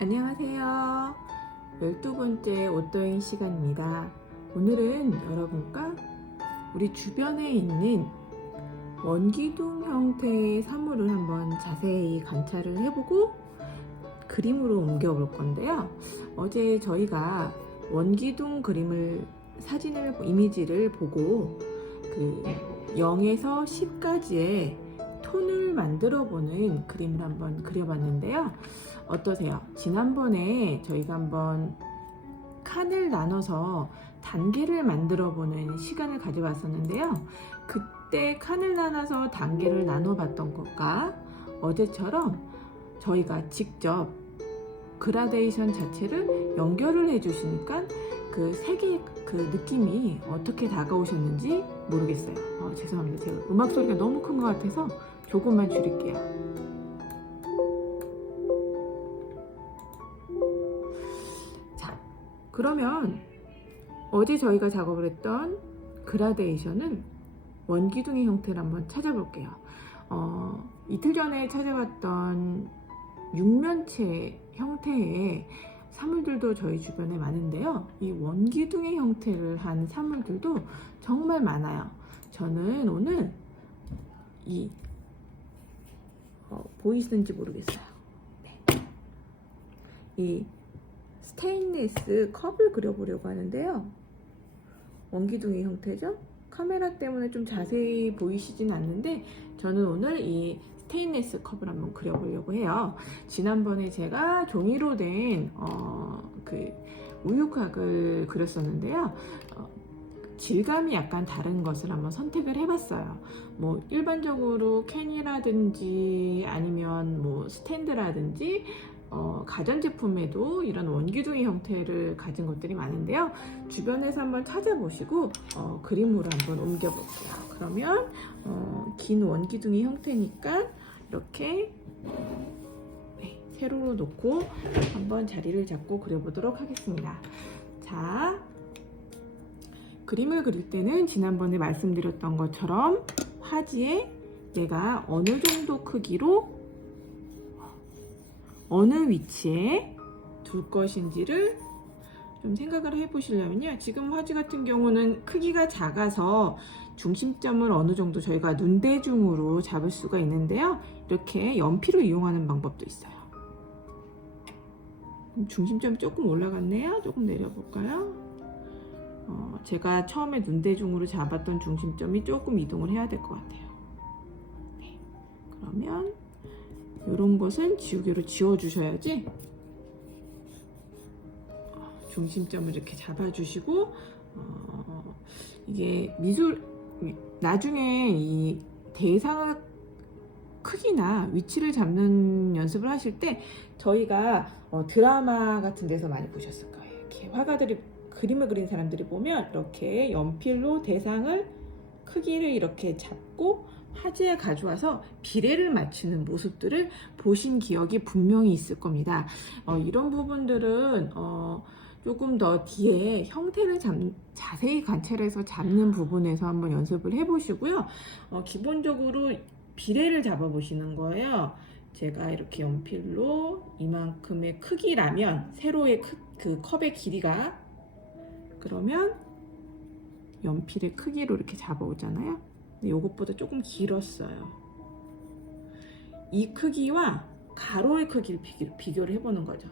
안녕하세요. 12번째 옷도잉 시간입니다. 오늘은 여러분과 우리 주변에 있는 원기둥 형태의 사물을 한번 자세히 관찰을 해보고 그림으로 옮겨볼 건데요. 어제 저희가 원기둥 그림을 이미지를 보고 그 0에서 10까지의 톤을 만들어 보는 그림을 한번 그려봤는데요. 어떠세요? 지난번에 저희가 한번 칸을 나눠서 단계를 만들어 보는 시간을 가져봤었는데요. 그때 칸을 나눠서 단계를 나눠 봤던 것과 어제처럼 저희가 직접 그라데이션 자체를 연결을 해 주시니까 그 색의 그 느낌이 어떻게 다가오셨는지 모르겠어요. 죄송합니다. 제가 음악 소리가 너무 큰 것 같아서 조금만 줄일게요. 자, 그러면 어제 저희가 작업을 했던 그라데이션은 원기둥의 형태를 한번 찾아볼게요. 이틀 전에 찾아봤던 육면체 형태의 사물들도 저희 주변에 많은데요. 이 원기둥의 형태를 한 사물들도 정말 많아요. 저는 오늘 보이시는지 모르겠어요. 네. 이 스테인리스 컵을 그려보려고 하는데요. 원기둥의 형태죠. 카메라 때문에 좀 자세히 보이시진 않는데 저는 오늘 이 스테인리스 컵을 한번 그려보려고 해요. 지난번에 제가 종이로 된 그 우유곽을 그렸었는데요. 질감이 약간 다른 것을 한번 선택을 해봤어요. 뭐 일반적으로 캔이라든지 아니면 뭐 스탠드라든지 가전제품에도 이런 원기둥의 형태를 가진 것들이 많은데요. 주변에서 한번 찾아보시고 그림으로 한번 옮겨볼게요. 그러면 긴 원기둥의 형태니까 이렇게 세로로 놓고 한번 자리를 잡고 그려보도록 하겠습니다. 자, 그림을 그릴 때는 지난번에 말씀드렸던 것처럼 화지에 내가 어느 정도 크기로 어느 위치에 둘 것인지를 좀 생각을 해보시려면요. 지금 화지 같은 경우는 크기가 작아서 중심점을 어느 정도 저희가 눈대중으로 잡을 수가 있는데요. 이렇게 연필을 이용하는 방법도 있어요. 중심점이 조금 올라갔네요. 조금 내려볼까요? 제가 처음에 눈대중으로 잡았던 중심점이 조금 이동을 해야 될 것 같아요. 네. 그러면 이런 것은 지우개로 지워주셔야지 중심점을 이렇게 잡아주시고 이게 나중에 이 대상의 크기나 위치를 잡는 연습을 하실 때 저희가 드라마 같은 데서 많이 보셨을 거예요. 이렇게 화가들이 그림을 그린 사람들이 보면 이렇게 연필로 대상을 크기를 이렇게 잡고 화지에 가져와서 비례를 맞추는 모습들을 보신 기억이 분명히 있을 겁니다. 이런 부분들은 조금 더 뒤에 형태를 자세히 관찰해서 잡는 부분에서 한번 연습을 해보시고요. 기본적으로 비례를 잡아보시는 거예요. 제가 이렇게 연필로 이만큼의 크기라면 세로의 그 컵의 길이가 그러면 연필의 크기로 이렇게 잡아오잖아요. 근데 이것보다 조금 길었어요. 이 크기와 가로의 크기를 비교를 해보는 거죠.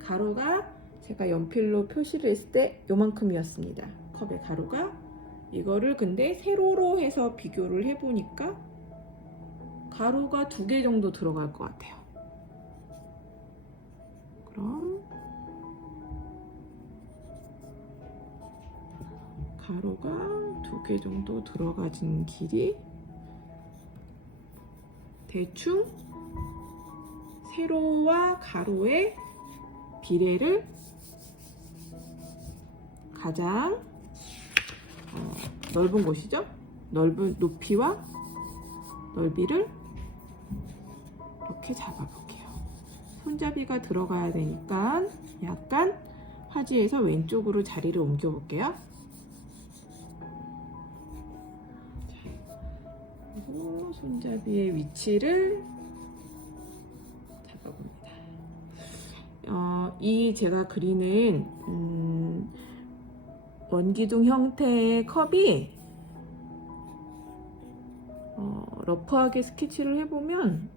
가로가 제가 연필로 표시를 했을 때 요만큼이었습니다. 컵의 가로가. 이거를 근데 세로로 해서 비교를 해보니까 가로가 2개 정도 들어갈 것 같아요. 그럼 가로가 2개 정도 들어가진 길이 대충 세로와 가로의 비례를 가장 넓은 곳이죠. 넓은 높이와 넓이를 이렇게 잡아볼게요. 손잡이가 들어가야 되니까 약간 화지에서 왼쪽으로 자리를 옮겨볼게요. 그리고 손잡이의 위치를 잡아봅니다. 이 제가 그리는 원기둥 형태의 컵이 러프하게 스케치를 해보면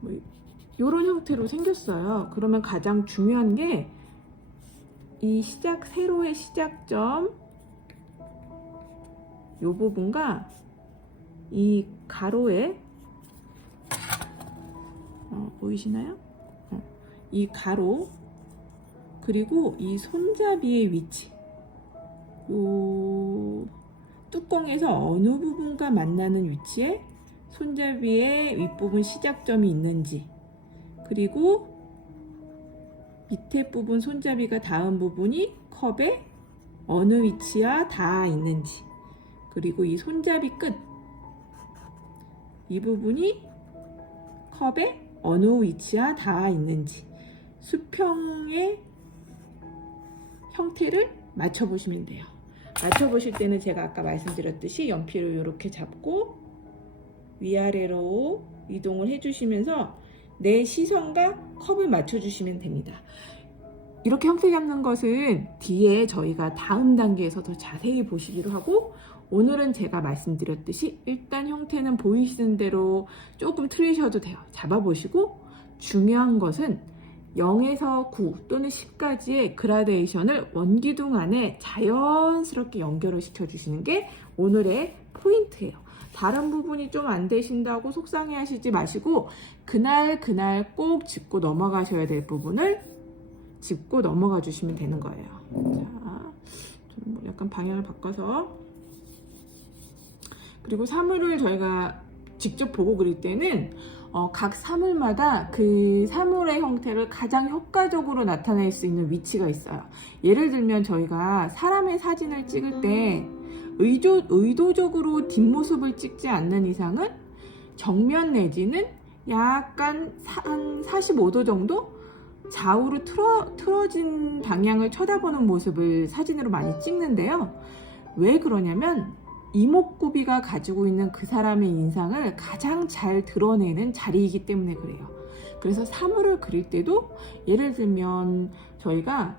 뭐 이런 형태로 생겼어요. 그러면 가장 중요한 게 이 세로의 시작점 이 부분과 이 가로에 보이시나요? 이 가로 그리고 이 손잡이의 위치 요 뚜껑에서 어느 부분과 만나는 위치에 손잡이의 윗부분 시작점이 있는지 그리고 밑에 부분 손잡이가 닿은 부분이 컵에 어느 위치와 닿아 있는지 그리고 이 손잡이 끝 이 부분이 컵에 어느 위치와 닿아 있는지 수평의 형태를 맞춰보시면 돼요. 맞춰보실 때는 제가 아까 말씀드렸듯이 연필을 이렇게 잡고 위아래로 이동을 해주시면서 내 시선과 컵을 맞춰주시면 됩니다. 이렇게 형태 잡는 것은 뒤에 저희가 다음 단계에서 더 자세히 보시기로 하고 오늘은 제가 말씀드렸듯이 일단 형태는 보이시는 대로 조금 틀리셔도 돼요. 잡아보시고 중요한 것은 0에서 9 또는 10까지의 그라데이션을 원기둥 안에 자연스럽게 연결을 시켜주시는 게 오늘의 포인트예요. 다른 부분이 좀 안 되신다고 속상해 하시지 마시고 그날 꼭 짚고 넘어가셔야 될 부분을 짚고 넘어가 주시면 되는 거예요. 자, 좀 약간 방향을 바꿔서 그리고 사물을 저희가 직접 보고 그릴 때는 각 사물마다 그 사물의 형태를 가장 효과적으로 나타낼 수 있는 위치가 있어요. 예를 들면 저희가 사람의 사진을 찍을 때 의도적으로 뒷모습을 찍지 않는 이상은 정면 내지는 약간 한 45도 정도 좌우로 틀어진 방향을 쳐다보는 모습을 사진으로 많이 찍는데요. 왜 그러냐면 이목구비가 가지고 있는 그 사람의 인상을 가장 잘 드러내는 자리이기 때문에 그래요. 그래서 사물을 그릴 때도 예를 들면 저희가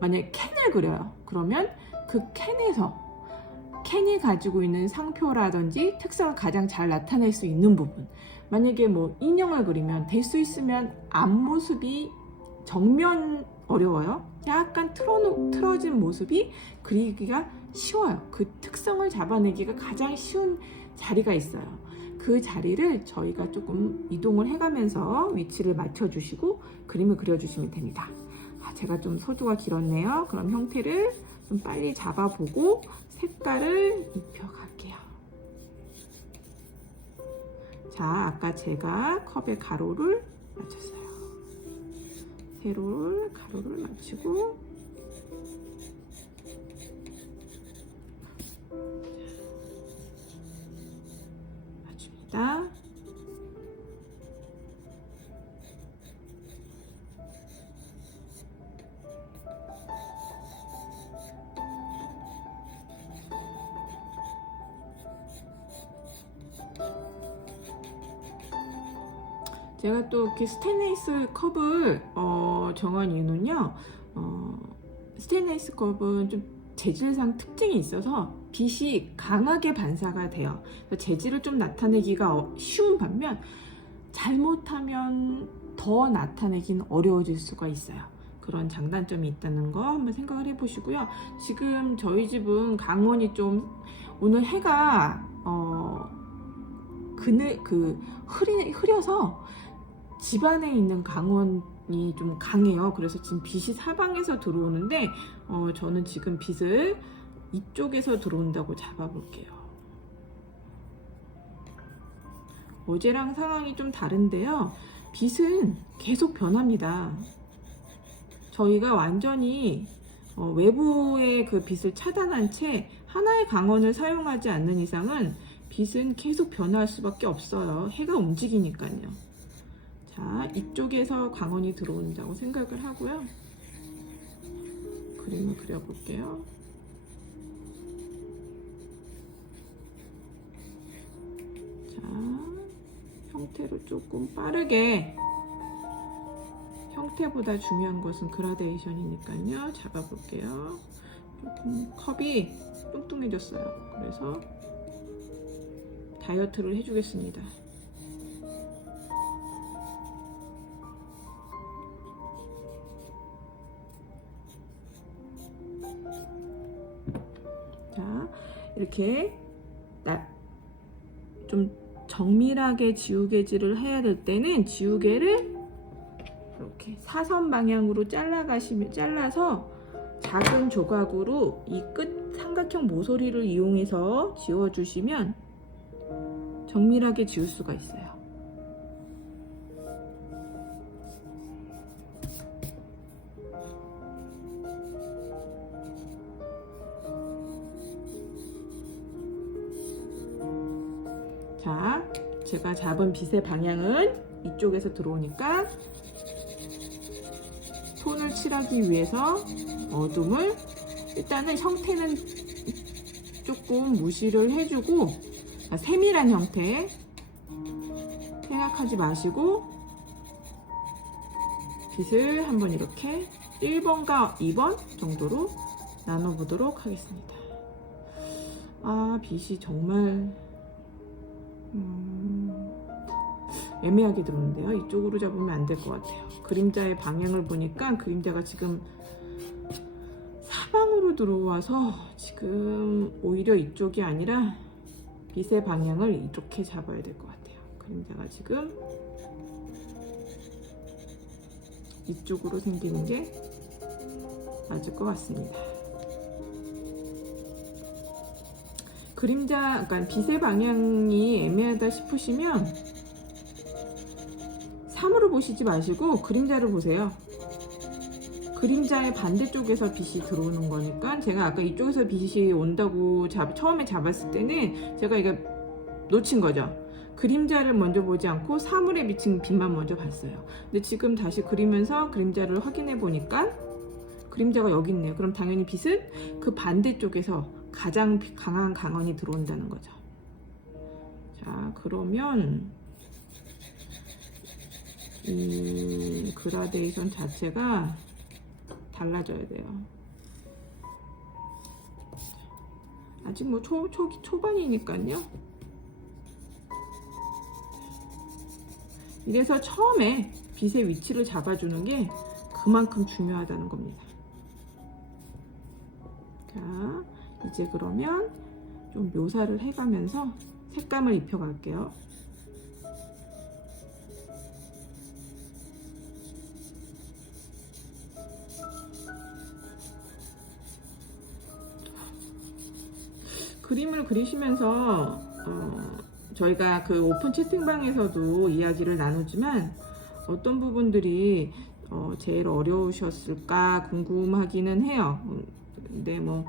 만약에 캔을 그려요. 그러면 그 캔이 가지고 있는 상표라든지 특성을 가장 잘 나타낼 수 있는 부분 만약에 뭐 인형을 그리면 될 수 있으면 앞모습이 정면 어려워요. 약간 틀어진 모습이 그리기가 쉬워요. 그 특성을 잡아내기가 가장 쉬운 자리가 있어요. 그 자리를 저희가 조금 이동을 해가면서 위치를 맞춰주시고 그림을 그려주시면 됩니다. 제가 좀 소주가 길었네요. 그럼 형태를 좀 빨리 잡아보고 색깔을 입혀갈게요. 자, 아까 제가 컵의 가로를 맞췄어요. 세로를 가로를 맞추고 맞춥니다. 제가 또 이렇게 스테인리스 컵을 정한 이유는요. 스테인리스 컵은 좀 재질상 특징이 있어서 빛이 강하게 반사가 돼요. 재질을 좀 나타내기가 쉬운 반면 잘못하면 더 나타내기는 어려워질 수가 있어요. 그런 장단점이 있다는 거 한번 생각을 해보시고요. 지금 저희 집은 강원이 좀 오늘 해가 흐려서 집 안에 있는 강원이 좀 강해요. 그래서 지금 빛이 사방에서 들어오는데 저는 지금 빛을 이쪽에서 들어온다고 잡아볼게요. 어제랑 상황이 좀 다른데요. 빛은 계속 변합니다. 저희가 완전히 외부의 그 빛을 차단한 채 하나의 강원을 사용하지 않는 이상은 빛은 계속 변할 수밖에 없어요. 해가 움직이니까요. 자, 이쪽에서 강원이 들어온다고 생각을 하고요. 그림을 그려볼게요. 형태로 조금 빠르게, 형태보다 중요한 것은 그라데이션이니까요. 잡아볼게요. 조금 컵이 뚱뚱해졌어요. 그래서 다이어트를 해주겠습니다. 자, 이렇게 좀 정밀하게 지우개질을 해야 될 때는 지우개를 이렇게 사선 방향으로 잘라서 작은 조각으로 이 끝 삼각형 모서리를 이용해서 지워주시면 정밀하게 지울 수가 있어요. 자, 제가 잡은 빗의 방향은 이쪽에서 들어오니까 톤을 칠하기 위해서 어둠을 일단은 형태는 조금 무시를 해주고 세밀한 형태 생각하지 마시고 빗을 한번 이렇게 1번과 2번 정도로 나눠보도록 하겠습니다. 아, 빗이 정말 애매하게 들어오는데요. 이쪽으로 잡으면 안 될 것 같아요. 그림자의 방향을 보니까 그림자가 지금 사방으로 들어와서 지금 오히려 이쪽이 아니라 빛의 방향을 이렇게 잡아야 될 것 같아요. 그림자가 지금 이쪽으로 생기는 게 맞을 것 같습니다. 그림자, 그러니까 빛의 방향이 애매하다 싶으시면 3으로 보시지 마시고 그림자를 보세요. 그림자의 반대쪽에서 빛이 들어오는 거니까 제가 아까 이쪽에서 빛이 온다고 처음에 잡았을 때는 제가 이거 놓친 거죠. 그림자를 먼저 보지 않고 사물에 비친 빛만 먼저 봤어요. 근데 지금 다시 그리면서 그림자를 확인해 보니까 그림자가 여기 있네요. 그럼 당연히 빛은 그 반대쪽에서 가장 강한 강원이 들어온다는 거죠. 자, 그러면 이 그라데이션 자체가 달라져야 돼요. 아직 뭐 초반이니까요. 이래서 처음에 빛의 위치를 잡아주는 게 그만큼 중요하다는 겁니다. 자, 이제 그러면 좀 묘사를 해가면서 색감을 입혀갈게요. 그림을 그리시면서 저희가 그 오픈 채팅방에서도 이야기를 나누지만 어떤 부분들이 제일 어려우셨을까 궁금하기는 해요. 근데 뭐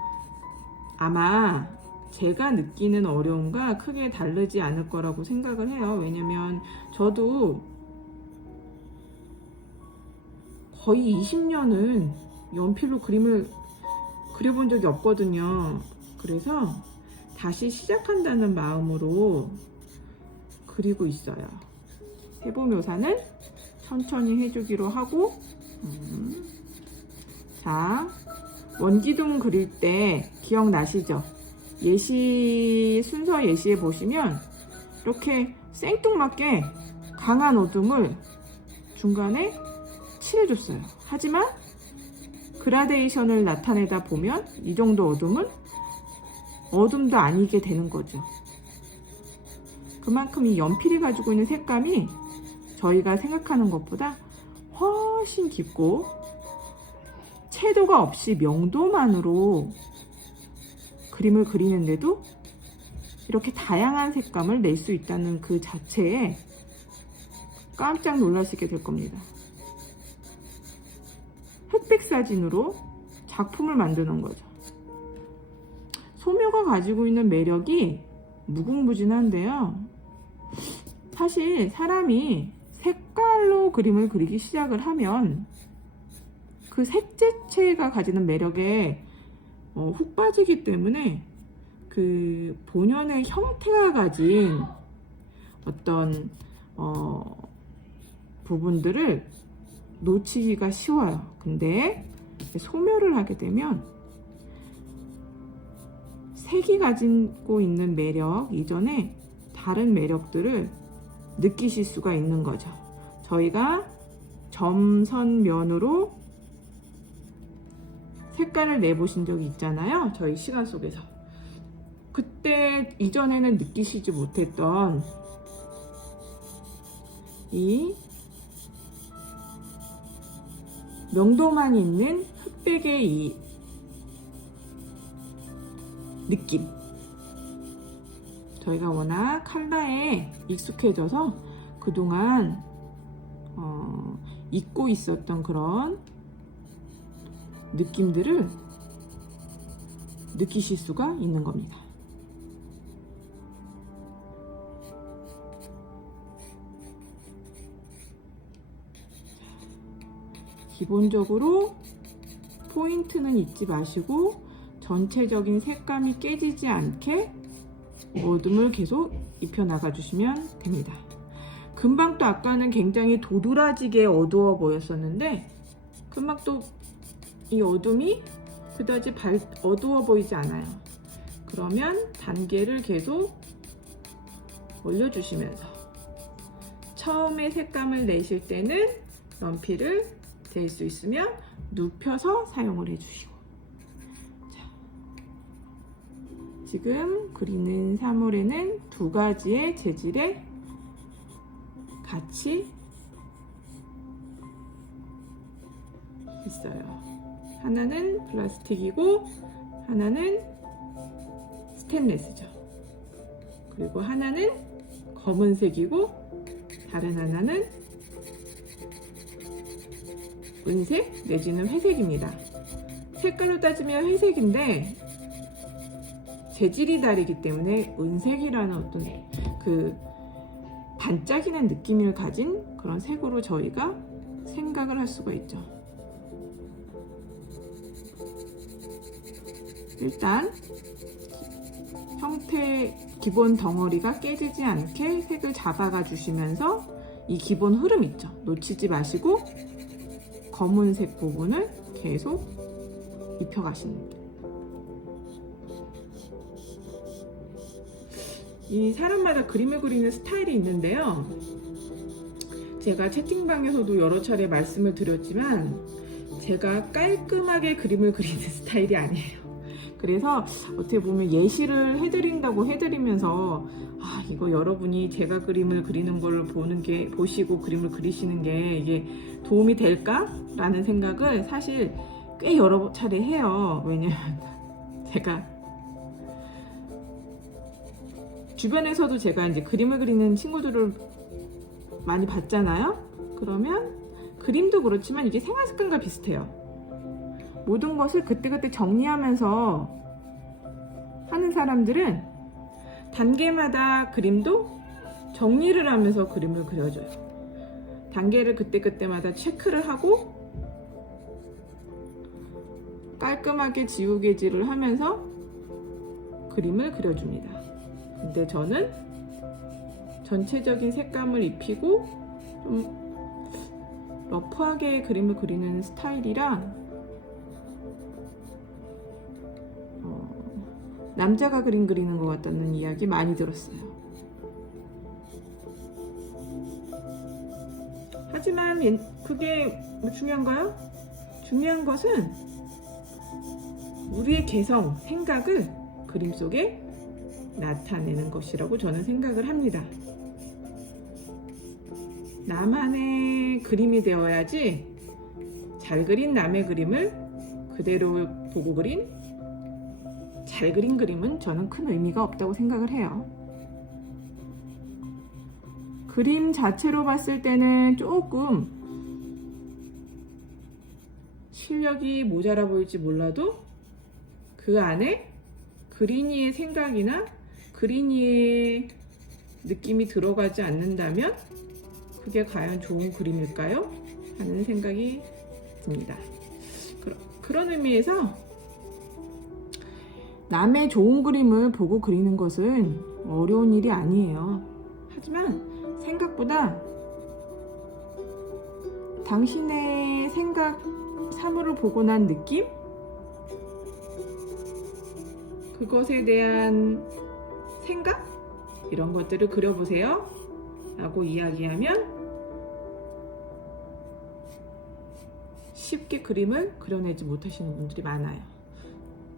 아마 제가 느끼는 어려움과 크게 다르지 않을 거라고 생각을 해요. 왜냐면 저도 거의 20년은 연필로 그림을 그려본 적이 없거든요. 그래서 다시 시작한다는 마음으로 그리고 있어요. 세부 묘사는 천천히 해주기로 하고, 자, 원기둥 그릴 때 기억나시죠? 예시, 순서 예시에 보시면 이렇게 생뚱맞게 강한 어둠을 중간에 칠해줬어요. 하지만 그라데이션을 나타내다 보면 이 정도 어둠도 아니게 되는 거죠. 그만큼 이 연필이 가지고 있는 색감이 저희가 생각하는 것보다 훨씬 깊고 채도가 없이 명도만으로 그림을 그리는데도 이렇게 다양한 색감을 낼 수 있다는 그 자체에 깜짝 놀라시게 될 겁니다. 흑백 사진으로 작품을 만드는 거죠. 소묘가 가지고 있는 매력이 무궁무진한데요. 사실 사람이 색깔로 그림을 그리기 시작을 하면 그 색재체가 가지는 매력에 훅 빠지기 때문에 그 본연의 형태가 가진 어떤 부분들을 놓치기가 쉬워요. 근데 소멸을 하게 되면 색이 가지고 있는 매력 이전에 다른 매력들을 느끼실 수가 있는 거죠. 저희가 점선면으로 색깔을 내보신 적이 있잖아요. 저희 시간 속에서. 그때 이전에는 느끼시지 못했던 이 명도만 있는 흑백의 이 느낌, 저희가 워낙 컬러에 익숙해져서 그동안 잊고 있었던 그런 느낌들을 느끼실 수가 있는 겁니다. 기본적으로 포인트는 잊지 마시고 전체적인 색감이 깨지지 않게 어둠을 계속 입혀나가 주시면 됩니다. 금방 또 아까는 굉장히 도드라지게 어두워 보였었는데 금방 또 이 어둠이 그다지 어두워 보이지 않아요. 그러면 단계를 계속 올려주시면서 처음에 색감을 내실 때는 연필을 댈 수 있으면 눕혀서 사용을 해주시고, 자, 지금 그리는 사물에는 두 가지의 재질의 같이 있어요. 하나는 플라스틱이고 하나는 스테인리스죠. 그리고 하나는 검은색이고 다른 하나는 은색 내지는 회색입니다. 색깔로 따지면 회색인데 재질이 다르기 때문에 은색이라는 어떤 그 반짝이는 느낌을 가진 그런 색으로 저희가 생각을 할 수가 있죠. 일단 형태 기본 덩어리가 깨지지 않게 색을 잡아가 주시면서 이 기본 흐름 있죠. 놓치지 마시고 검은색 부분을 계속 입혀가시는 거예요. 이 사람마다 그림을 그리는 스타일이 있는데요. 제가 채팅방에서도 여러 차례 말씀을 드렸지만 제가 깔끔하게 그림을 그리는 스타일이 아니에요. 그래서 어떻게 보면 예시를 해드리면서 이거 여러분이 제가 그림을 그리는 걸 보시고 그림을 그리시는 게 이게 도움이 될까? 라는 생각을 사실 꽤 여러 차례 해요. 왜냐면 제가 주변에서도 제가 이제 그림을 그리는 친구들을 많이 봤잖아요. 그러면 그림도 그렇지만 이게 생활 습관과 비슷해요. 모든 것을 그때그때 정리하면서 하는 사람들은 단계마다 그림도 정리를 하면서 그림을 그려줘요. 단계를 그때그때마다 체크를 하고 깔끔하게 지우개질을 하면서 그림을 그려줍니다. 근데 저는 전체적인 색감을 입히고 좀 러프하게 그림을 그리는 스타일이라 남자가 그림 그리는 것 같다는 이야기 많이 들었어요. 하지만 그게 중요한가요? 중요한 것은 우리의 개성, 생각을 그림 속에 나타내는 것이라고 저는 생각을 합니다. 나만의 그림이 되어야지 잘 그린 남의 그림을 그대로 보고 잘 그린 그림은 저는 큰 의미가 없다고 생각을 해요. 그림 자체로 봤을 때는 조금 실력이 모자라 보일지 몰라도 그 안에 그린이의 생각이나 그린이의 느낌이 들어가지 않는다면 그게 과연 좋은 그림일까요? 하는 생각이 듭니다. 그런 의미에서 남의 좋은 그림을 보고 그리는 것은 어려운 일이 아니에요. 하지만 생각보다 당신의 생각 사물을 보고 난 느낌? 그것에 대한 생각? 이런 것들을 그려보세요 라고 이야기하면 쉽게 그림을 그려내지 못하시는 분들이 많아요.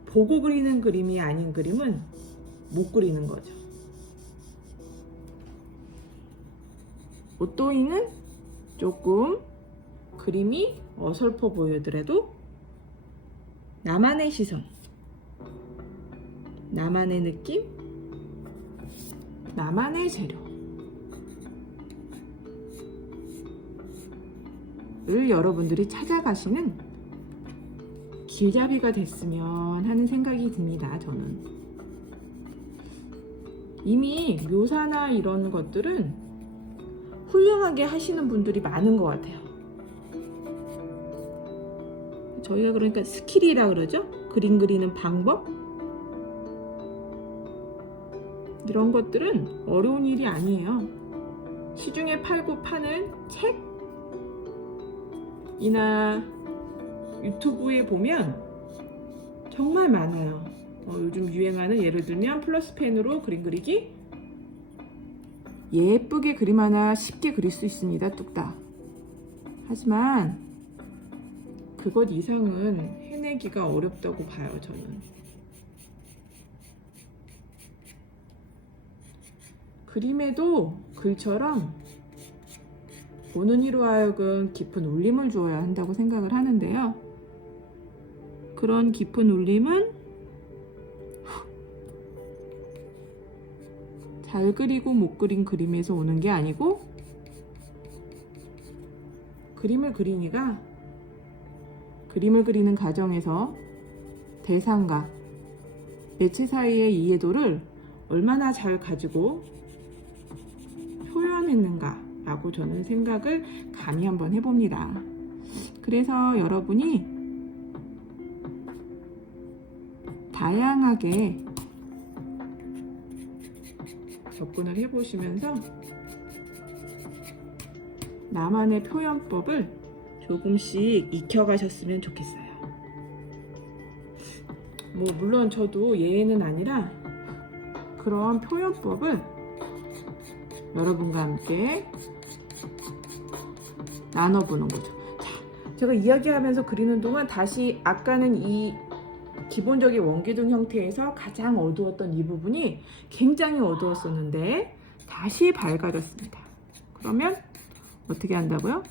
보고 그리는 그림이 아닌 그림은 못 그리는 거죠. 옷도잉은 조금 그림이 어설퍼 보이더라도 나만의 시선, 나만의 느낌, 나만의 재료 을 여러분들이 찾아가시는 길잡이가 됐으면 하는 생각이 듭니다. 저는 이미 묘사나 이런 것들은 훌륭하게 하시는 분들이 많은 것 같아요. 저희가 그러니까 스킬이라 그러죠. 그림 그리는 방법 이런 것들은 어려운 일이 아니에요. 시중에 팔고 파는 책 이나 유튜브에 보면 정말 많아요. 요즘 유행하는 예를 들면 플러스 펜으로 그림 그리기 예쁘게 그림 하나 쉽게 그릴 수 있습니다. 뚝딱. 하지만 그것 이상은 해내기가 어렵다고 봐요. 저는. 그림에도 글처럼 보는 이로 하여금 깊은 울림을 주어야 한다고 생각을 하는데요. 그런 깊은 울림은 잘 그리고 못 그린 그림에서 오는 게 아니고 그림을 그리니까 그림을 그리는 과정에서 대상과 매체 사이의 이해도를 얼마나 잘 가지고 표현했는가 라고 저는 생각을 감히 한번 해봅니다. 그래서 여러분이 다양하게 접근을 해보시면서 나만의 표현법을 조금씩 익혀가셨으면 좋겠어요. 물론 저도 예는 아니라 그런 표현법을 여러분과 함께 나눠보는 거죠. 자, 제가 이야기하면서 그리는 동안 다시 아까는 이 기본적인 원기둥 형태에서 가장 어두웠던 이 부분이 굉장히 어두웠었는데 다시 밝아졌습니다. 그러면 어떻게 한다고요?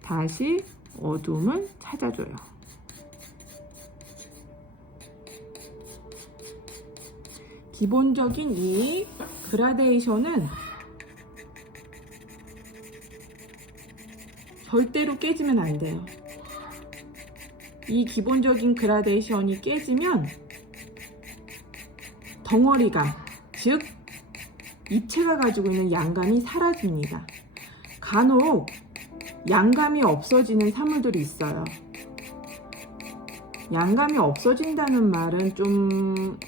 다시 어두움을 찾아줘요. 기본적인 이 그라데이션은 절대로 깨지면 안 돼요. 이 기본적인 그라데이션이 깨지면 덩어리감, 즉 입체가 가지고 있는 양감이 사라집니다. 간혹 양감이 없어지는 사물들이 있어요. 양감이 없어진다는 말은 좀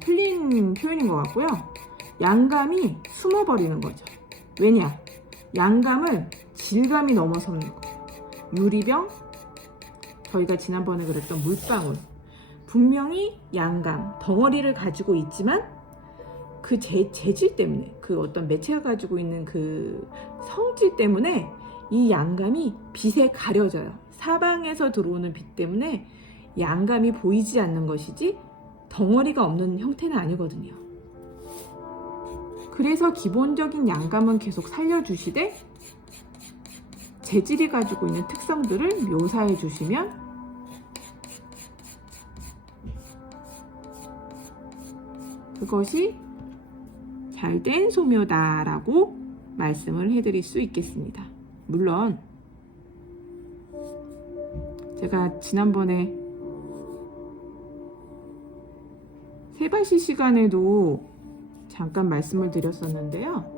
틀린 표현인 것 같고요. 양감이 숨어버리는 거죠. 왜냐? 양감을 질감이 넘어서는 거예요. 유리병, 저희가 지난번에 그랬던 물방울. 분명히 양감, 덩어리를 가지고 있지만 그 재질 때문에, 그 어떤 매체가 가지고 있는 그 성질 때문에 이 양감이 빛에 가려져요. 사방에서 들어오는 빛 때문에 양감이 보이지 않는 것이지 덩어리가 없는 형태는 아니거든요. 그래서 기본적인 양감은 계속 살려주시되 재질이 가지고 있는 특성들을 묘사해 주시면 그것이 잘된 소묘다라고 말씀을 해드릴 수 있겠습니다. 물론 제가 지난번에 세바시 시간에도 잠깐 말씀을 드렸었는데요.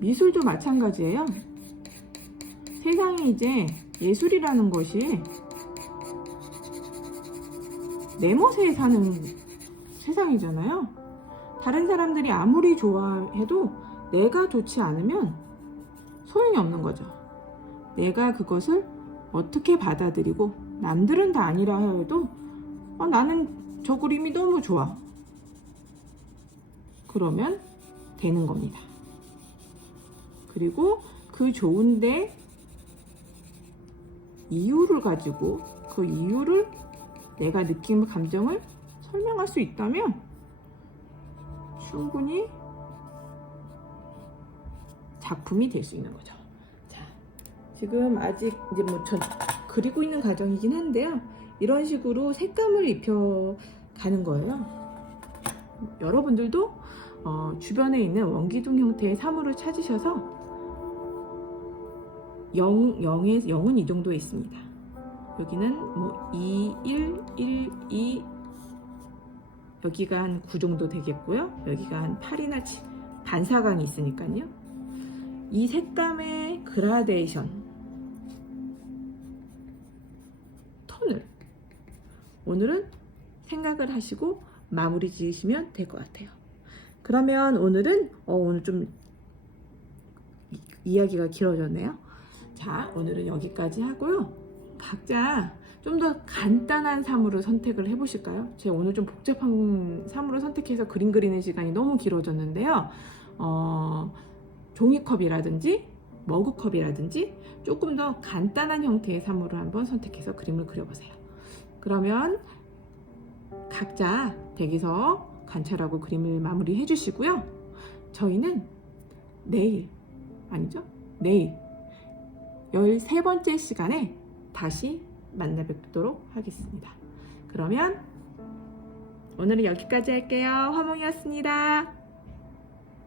미술도 마찬가지예요. 세상에 이제 예술이라는 것이 내 멋에 사는 세상이잖아요. 다른 사람들이 아무리 좋아해도 내가 좋지 않으면 소용이 없는 거죠. 내가 그것을 어떻게 받아들이고 남들은 다 아니라 해도 나는 저 그림이 너무 좋아. 그러면 되는 겁니다. 그리고 그 좋은데 이유를 가지고 그 이유를 내가 느낀 감정을 설명할 수 있다면 충분히 작품이 될 수 있는 거죠. 자, 지금 아직 이제 전 그리고 있는 과정이긴 한데요. 이런 식으로 색감을 입혀 가는 거예요. 여러분들도 주변에 있는 원기둥 형태의 사물을 찾으셔서 0은 이 정도에 있습니다. 여기는 뭐 2, 1, 1, 2 여기가 한 9 정도 되겠고요. 여기가 한 8이나 7 반사광이 있으니까요. 이 색감의 그라데이션 톤을 오늘은 생각을 하시고 마무리 지으시면 될 것 같아요. 그러면 오늘은 오늘 좀 이야기가 길어졌네요. 자, 오늘은 여기까지 하고요. 각자 좀 더 간단한 사물을 선택을 해보실까요? 제가 오늘 좀 복잡한 사물을 선택해서 그림 그리는 시간이 너무 길어졌는데요. 종이컵이라든지 머그컵이라든지 조금 더 간단한 형태의 사물을 한번 선택해서 그림을 그려보세요. 그러면 각자 댁에서 관찰하고 그림을 마무리해 주시고요. 저희는 내일 13번째 시간에 다시 만나 뵙도록 하겠습니다. 그러면 오늘은 여기까지 할게요. 화몽이었습니다.